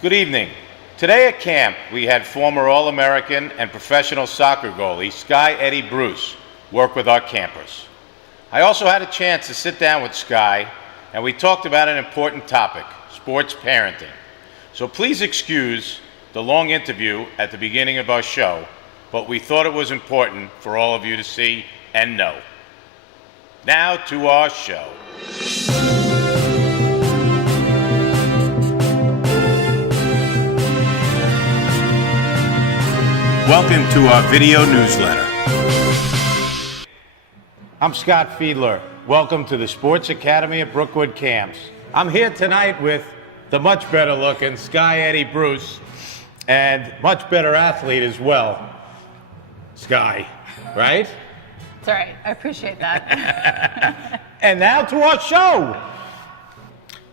Good evening. Today at camp, we had former All-American and professional soccer goalie Sky Eddie Bruce work with our campers. I also had a chance to sit down with Sky, and we talked about an important topic, sports parenting. So please excuse the long interview at the beginning of our show, but we thought it was important for all of you to see and know. Now to our show. Welcome to our video newsletter. I'm Scott Fiedler. Welcome to the Sports Academy at Brookwood Camps. I'm here tonight with the much better looking Sky Eddie Bruce and much better athlete as well, Sky, right? It's all right. I appreciate that. And now to our show.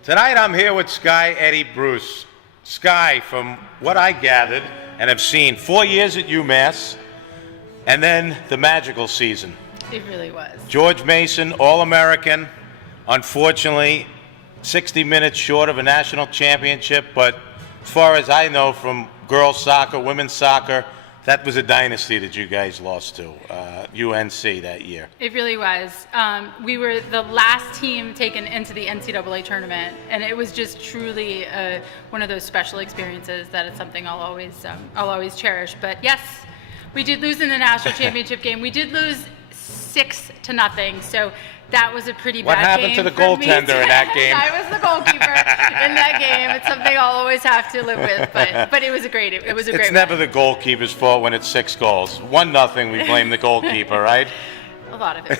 Tonight I'm here with Sky Eddie Bruce. Sky, from what I gathered and have seen, 4 years at UMass, and then the magical season. It really was. George Mason, All-American, unfortunately 60 minutes short of a national championship, but as far as I know from girls soccer, women's soccer, that was a dynasty that you guys lost to, UNC that year. It really was. We were the last team taken into the NCAA tournament, and it was just truly one of those special experiences that it's something I'll always cherish. But yes, we did lose in the national championship game. We did lose 6-0, so that was a pretty bad game. What happened to the goaltender in that game? I was the goalkeeper in that game. It's something I'll always have to live with, but it was a great. It's never the goalkeeper's fault when it's 6 goals. 1-0, we blame the goalkeeper, right? A lot of it.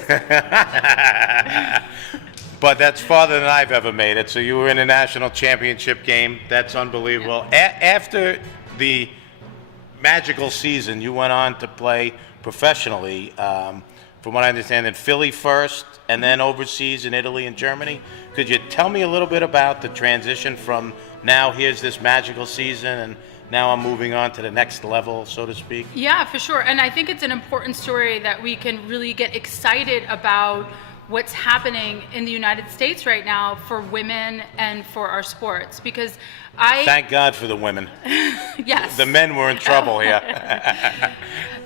But that's farther than I've ever made it. So you were in a national championship game. That's unbelievable. Yeah. After the magical season, you went on to play professionally. From what I understand, in Philly first, and then overseas in Italy and Germany. Could you tell me a little bit about the transition from now here's this magical season and now I'm moving on to the next level, so to speak? Yeah, for sure. And I think it's an important story that we can really get excited about what's happening in the United States right now for women and for our sports, because Thank God for the women. Yes. The men were in trouble here.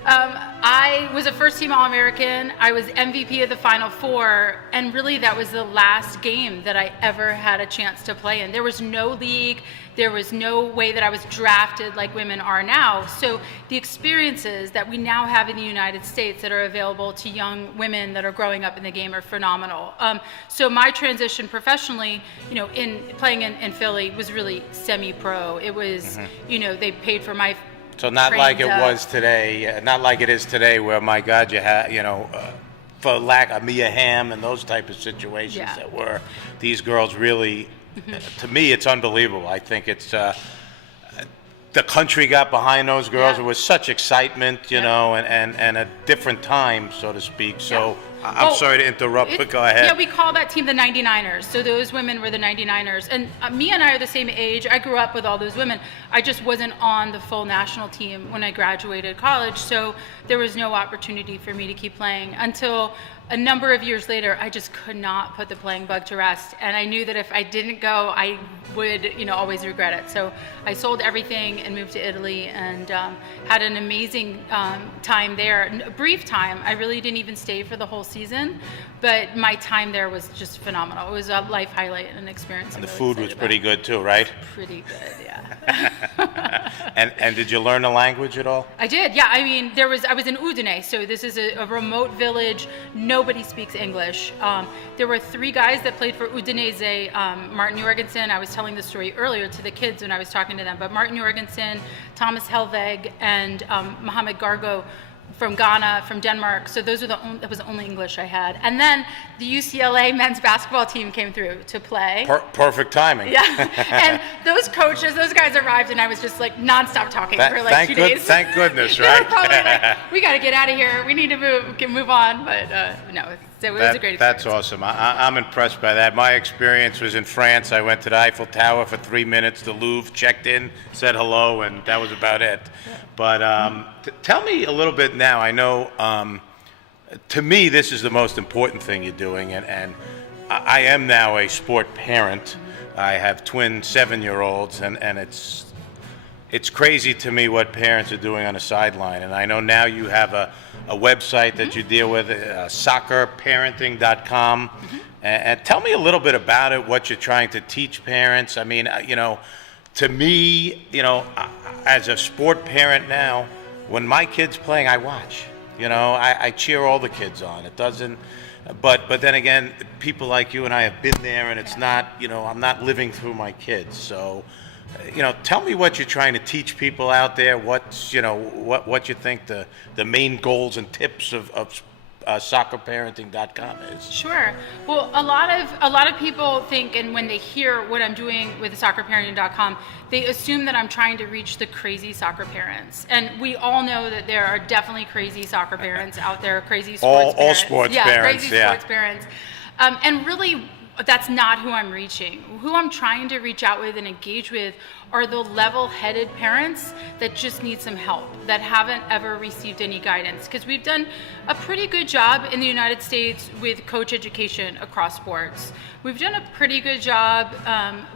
I was a first-team All-American. I was MVP of the Final Four, and really that was the last game that I ever had a chance to play in. There was no league. There was no way that I was drafted like women are now. So the experiences that we now have in the United States that are available to young women that are growing up in the game are phenomenal. So my transition professionally, in playing in Philly was really semi-pro. It was, they paid for my So not like it was today, not like it is today where, my God, you have, for lack of Mia Hamm and those type of situations that were, these girls really, to me, it's unbelievable. I think it's, the country got behind those girls. It was such excitement, and a different time, so to speak. So I'm sorry to interrupt, but go ahead. Yeah, we call that team the 99ers. So those women were the 99ers. And Mia and I are the same age. I grew up with all those women. I just wasn't on the full national team when I graduated college. So there was no opportunity for me to keep playing until a number of years later. I just could not put the playing bug to rest. And I knew that if I didn't go, I would, always regret it. So I sold everything and moved to Italy and had an amazing time there. A brief time. I really didn't even stay for the whole season, but my time there was just phenomenal. It was a life highlight and an experience. And the food was pretty good too, right? Pretty good, yeah. And did you learn the language at all? I did, yeah. I mean, I was in Udine, so this is a remote village. Nobody speaks English. There were 3 guys that played for Udinese. Martin Jorgensen, I was telling the story earlier to the kids when I was talking to them, but Martin Jorgensen, Thomas Helveg, and Mohamed Gargo from Ghana, from Denmark. So that was the only English I had. And then the UCLA men's basketball team came through to play. Perfect timing. Yeah. And those guys arrived, and I was just like nonstop talking for like 2 days. Thank goodness, right? They were probably like, we got to get out of here. We need to move on. But no, it was a great experience. That's awesome. I'm impressed by that. My experience was in France. I went to the Eiffel Tower for 3 minutes, the Louvre, checked in, said hello, and that was about it. Yeah. But tell me a little bit now. I know, to me, this is the most important thing you're doing, and I am now a sport parent. I have twin 7-year-olds, and it's crazy to me what parents are doing on the sideline. And I know now you have a website that you deal with, soccerparenting.com. And tell me a little bit about it, what you're trying to teach parents. I mean, to me, as a sport parent now, when my kid's playing, I watch. I cheer all the kids on. It doesn't, but then again, people like you and I have been there, and it's not, I'm not living through my kids. So, tell me what you're trying to teach people out there. What's, what you think the main goals and tips of soccerparenting.com is. Sure. Well, a lot of people think, and when they hear what I'm doing with soccerparenting.com, they assume that I'm trying to reach the crazy soccer parents. And we all know that there are definitely crazy soccer parents out there, crazy sports parents. All sports parents, crazy sports parents. And really, that's not who I'm reaching. Who I'm trying to reach out with and engage with are the level-headed parents that just need some help, that haven't ever received any guidance. Because we've done a pretty good job in the United States with coach education across sports. We've done a pretty good job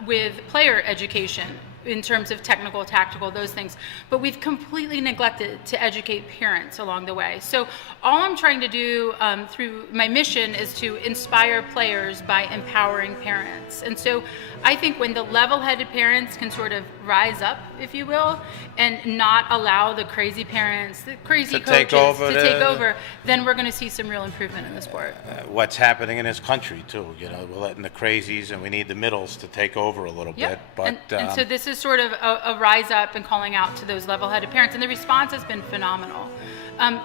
with player education in terms of technical, tactical, those things. But we've completely neglected to educate parents along the way. So all I'm trying to do through my mission is to inspire players by empowering parents. And so I think when the level-headed parents can sort of rise up, if you will, and not allow the crazy parents, the crazy coaches to take over, then we're going to see some real improvement in the sport. What's happening in this country too, we're letting the crazies, and we need the middles to take over a little bit. But and so this is sort of a rise up and calling out to those level-headed parents, and the response has been phenomenal.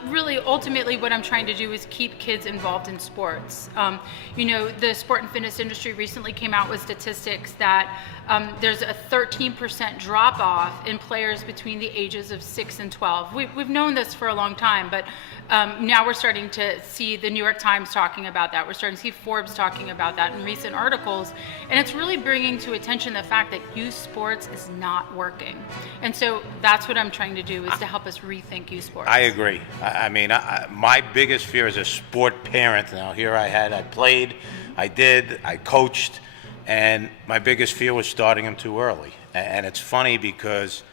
Really, ultimately, what I'm trying to do is keep kids involved in sports. The sport and fitness industry recently came out with statistics that there's a 13% drop-off in players between the ages of 6 and 12. We've known this for a long time, but now we're starting to see the New York Times talking about that. We're starting to see Forbes talking about that in recent articles. And it's really bringing to attention the fact that youth sports is not working. And so that's what I'm trying to do, is to help us rethink youth sports. I agree. My biggest fear as a sport parent, now here I played, I coached, and my biggest fear was starting them too early. And it's funny because,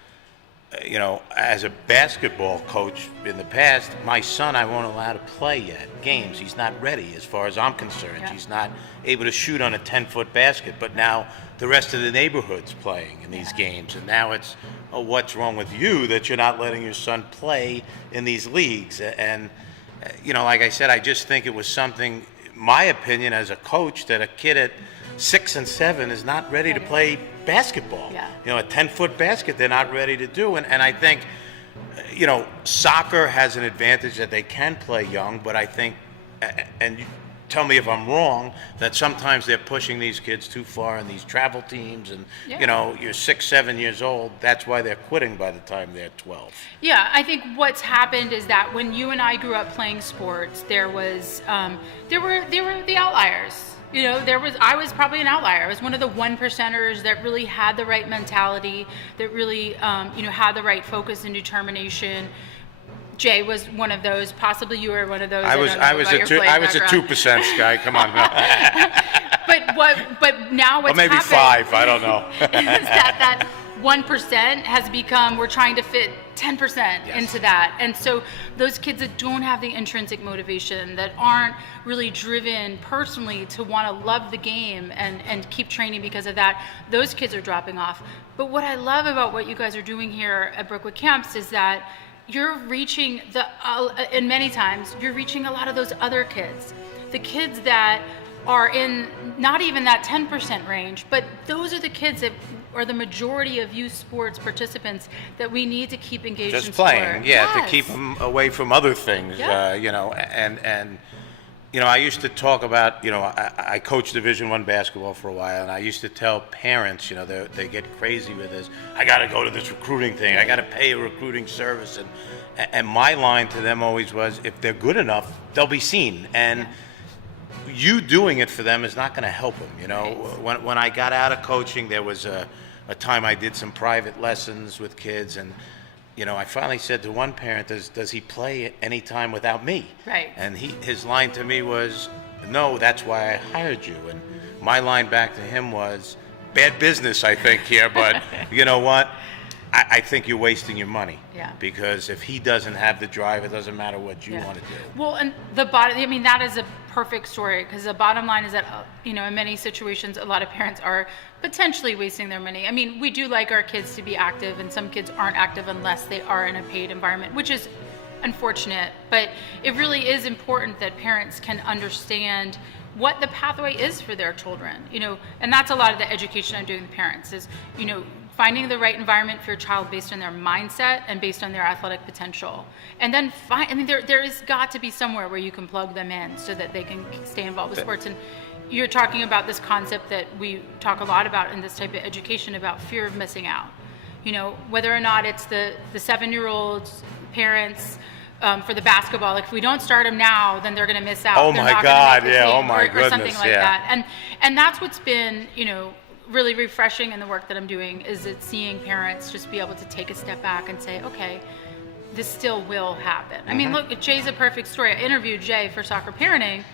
as a basketball coach in the past, my son I won't allow to play yet games. He's not ready as far as I'm concerned. Yeah. He's not able to shoot on a 10-foot basket, but now the rest of the neighborhood's playing in these games. And now it's, what's wrong with you that you're not letting your son play in these leagues? And, like I said, I just think it was something, my opinion as a coach, that a kid at 6 and 7 is not ready to play basketball. Yeah. A 10-foot basket they're not ready to do. And I think, soccer has an advantage that they can play young, but I think, and tell me if I'm wrong, that sometimes they're pushing these kids too far in these travel teams, and you're 6, 7 years old. That's why they're quitting by the time they're 12. Yeah, I think what's happened is that when you and I grew up playing sports, there were the outliers. I was probably an outlier. I was one of the 1%ers that really had the right mentality, that really, had the right focus and determination. Jay was one of those. Possibly you were one of those. I was a 2% guy. Come on. But now what's or maybe happened 5. I don't know. is that 1% has become, we're trying to fit 10% into that. And so those kids that don't have the intrinsic motivation, that aren't really driven personally to want to love the game and keep training because of that, those kids are dropping off. But what I love about what you guys are doing here at Brookwood Camps is that you're reaching and many times you're reaching a lot of those other kids, the kids that are in not even that 10% range, but those are the kids that are the majority of youth sports participants that we need to keep engaged in sport. Just playing, to keep them away from other things, and I used to talk about, I coached Division I basketball for a while, and I used to tell parents, they get crazy with this. I got to go to this recruiting thing. I got to pay a recruiting service, and my line to them always was, if they're good enough, they'll be seen. And you doing it for them is not going to help them. When I got out of coaching, there was a time I did some private lessons with kids, and I finally said to one parent, does he play any time without me? Right. And his line to me was, no, that's why I hired you. And my line back to him was, bad business, I think, here, but you know what? I think you're wasting your money. Yeah. Because if he doesn't have the drive, it doesn't matter what you Yeah. want to do. Well, and the bottom, I mean, that is a perfect story, because the bottom line is that, you know, in many situations, a lot of parents are potentially wasting their money. I mean, we do like our kids to be active, and some kids aren't active unless they are in a paid environment, which is unfortunate, but it really is important that parents can understand what the pathway is for their children, you know, and that's a lot of the education I'm doing with parents is, you know, finding the right environment for your child based on their mindset and based on their athletic potential. And then I mean, there is got to be somewhere where you can plug them in so that they can stay involved with sports. And you're talking about this concept that we talk a lot about in this type of education about fear of missing out. You know, whether or not it's the 7-year-olds, parents, for the basketball, like if we don't start them now, then they're going to miss out. Oh They're my not God, gonna make the yeah, team, oh my or something goodness, like yeah. that. And that's what's been, you know, really refreshing in the work that I'm doing, is it seeing parents just be able to take a step back and say, okay, this still will happen. I mean, look, Jay's a perfect story. I interviewed Jay for Soccer Parenting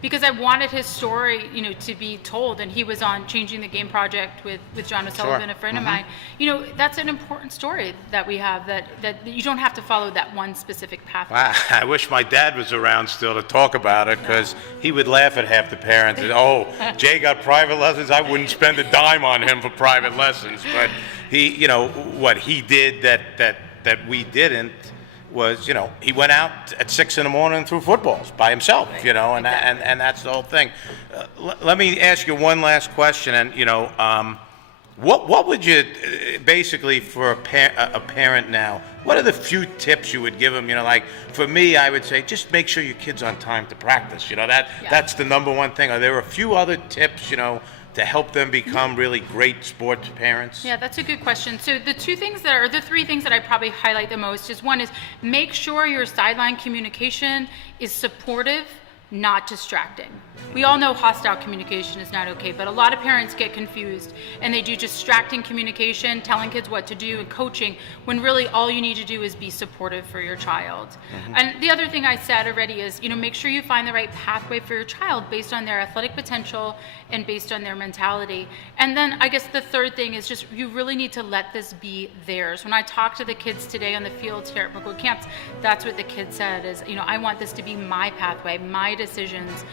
because I wanted his story, you know, to be told. And he was on Changing the Game project with John O'Sullivan, a friend of mine. You know, that's an important story that we have, that you don't have to follow that one specific path. Wow, I wish my dad was around still to talk about it, because he would laugh at half the parents. And, oh, Jay got private lessons. I wouldn't spend a dime on him for private lessons. But he, you know, what he did that we didn't was, you know, he went out at 6 a.m. and threw footballs by himself, you know, and that's the whole thing. Let me ask you one last question, and you know, what would you basically for a parent now? What are the few tips you would give them? You know, like for me, I would say just make sure your kid's on time to practice. You know, that's the number one thing. Are there a few other tips, you know, to help them become really great sports parents? Yeah, that's a good question. So the three things that I probably highlight the most is, one is make sure your sideline communication is supportive, not distracting. We all know hostile communication is not okay, but a lot of parents get confused and they do distracting communication, telling kids what to do and coaching, when really all you need to do is be supportive for your child. And the other thing I said already is, you know, make sure you find the right pathway for your child based on their athletic potential and based on their mentality. And then I guess the third thing is just, you really need to let this be theirs. When I talk to the kids today on the fields here at Brookwood Camps, that's what the kids said is, you know, I want this to be my pathway, my decisions,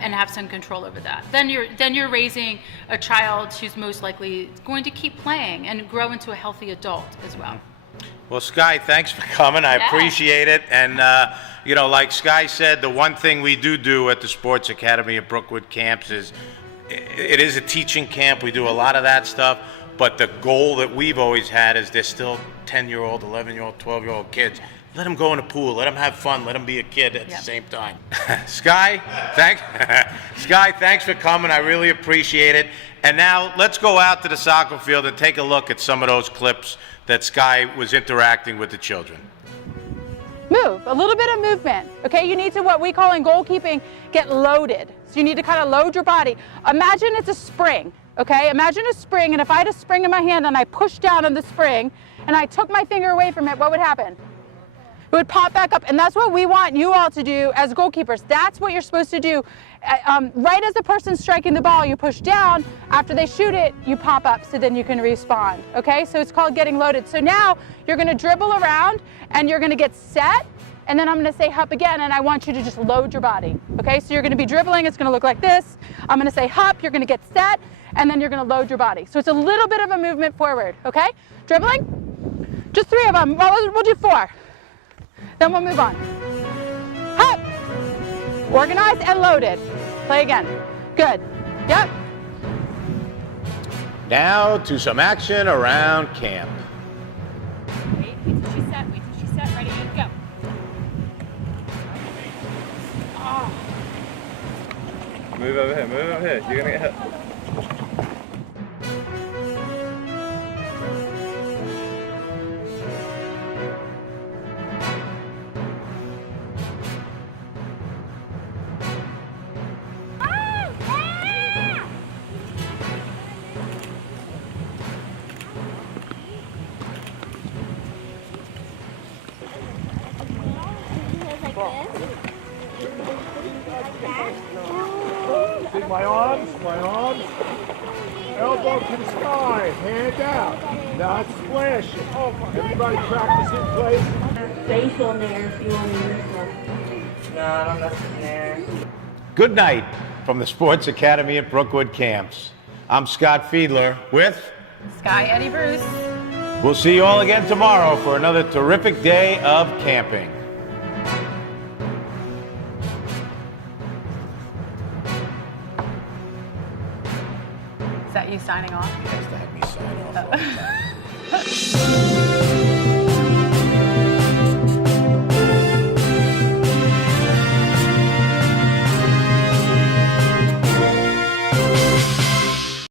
and have some control over that. Then you're raising a child who's most likely going to keep playing and grow into a healthy adult as well. Well, Sky, thanks for coming. I appreciate it. And, you know, like Sky said, the one thing we do at the Sports Academy at Brookwood Camps is, it is a teaching camp. We do a lot of that stuff. But the goal that we've always had is they're still 10-year-old, 11-year-old, 12-year-old kids. Let them go in the pool. Let them have fun. Let them be a kid at the same time. Sky, thanks for coming. I really appreciate it. And now let's go out to the soccer field and take a look at some of those clips that Sky was interacting with the children. Move, a little bit of movement, okay? You need to, what we call in goalkeeping, get loaded. So you need to kind of load your body. Imagine it's a spring, okay? Imagine a spring, and if I had a spring in my hand and I pushed down on the spring and I took my finger away from it, what would happen? It would pop back up, and that's what we want you all to do as goalkeepers. That's what you're supposed to do. Right as the person's striking the ball, you push down. After they shoot it, you pop up, so then you can respond, okay? So it's called getting loaded. So now you're gonna dribble around, and you're gonna get set, and then I'm gonna say hup again, and I want you to just load your body, okay? So you're gonna be dribbling, it's gonna look like this. I'm gonna say hup, you're gonna get set, and then you're gonna load your body. So it's a little bit of a movement forward, okay? Dribbling, just 3 of them. Well, we'll do 4. Then we'll move on. Hup! Organized and loaded. Play again. Good. Yep. Now to some action around camp. Wait till she's set. Ready, go. Oh. Move over here. You're gonna get hit. See my arms. Elbow to the sky, hand out, not splashing. Everybody practice in place. Face on there if you want to use one. No, I don't know if it's there. Good night from the Sports Academy at Brookwood Camps. I'm Scott Fiedler with Sky Eddie Bruce. We'll see you all again tomorrow for another terrific day of camping. Is that you signing off? Has to have me sign off all the time.